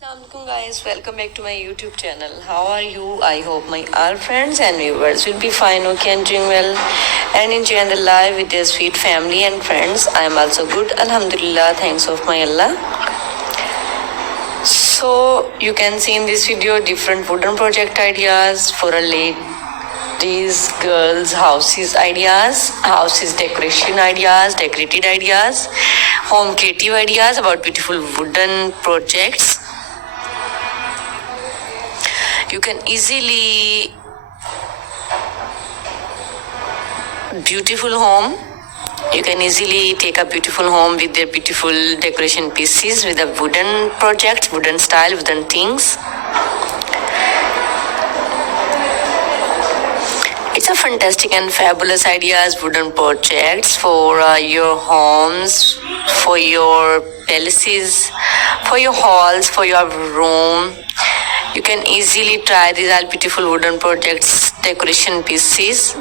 Assalamualaikum guys, welcome back to my YouTube channel. How are you? I hope my all friends and viewers will be fine, okay, and doing well and enjoying the life with their sweet family and friends. I am also good, alhamdulillah, thanks of my Allah. So you can see in this video different wooden project ideas for a ladies, girls, houses ideas, houses decoration ideas, decorated ideas, home creative ideas about beautiful wooden projects. You can easily beautiful home. You can easily take a beautiful home with their beautiful decoration pieces with a wooden project, wooden style, wooden things. It's a fantastic and fabulous ideas, wooden projects for your homes, for your palaces, for your halls, for your room. You can easily try these all beautiful wooden projects, decoration pieces.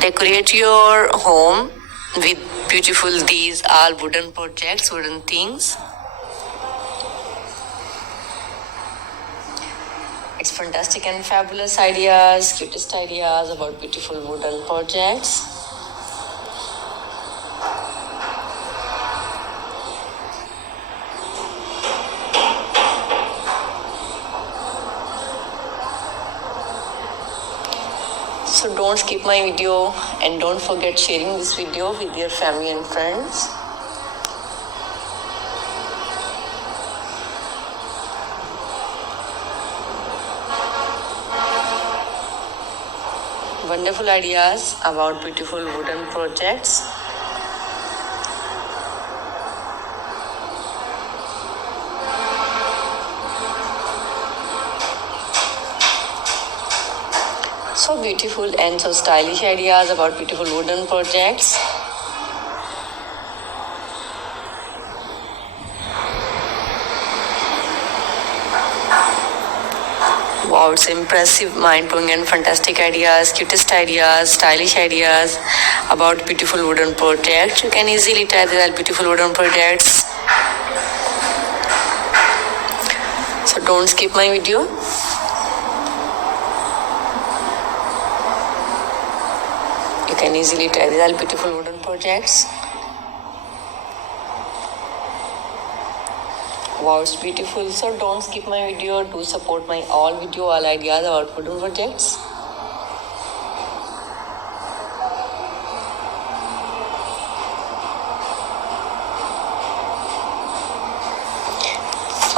Decorate your home with beautiful these all wooden projects, wooden things. It's fantastic and fabulous ideas, cutest ideas about beautiful wooden projects. So don't skip my video and don't forget sharing this video with your family and friends. Wonderful ideas about beautiful wooden projects. So beautiful and so stylish ideas about beautiful wooden projects. Wow, it's impressive, mind-blowing and fantastic ideas, cutest ideas, stylish ideas about beautiful wooden projects. You can easily try these beautiful wooden projects. So don't skip my video. You can easily try these all beautiful wooden projects. Wow, it's beautiful. So don't skip my video. Do support my all ideas about wooden projects.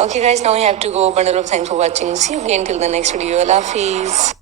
Okay guys, now we have to go. Bundle of thanks for watching. See you again till the next video. Allah Hafiz.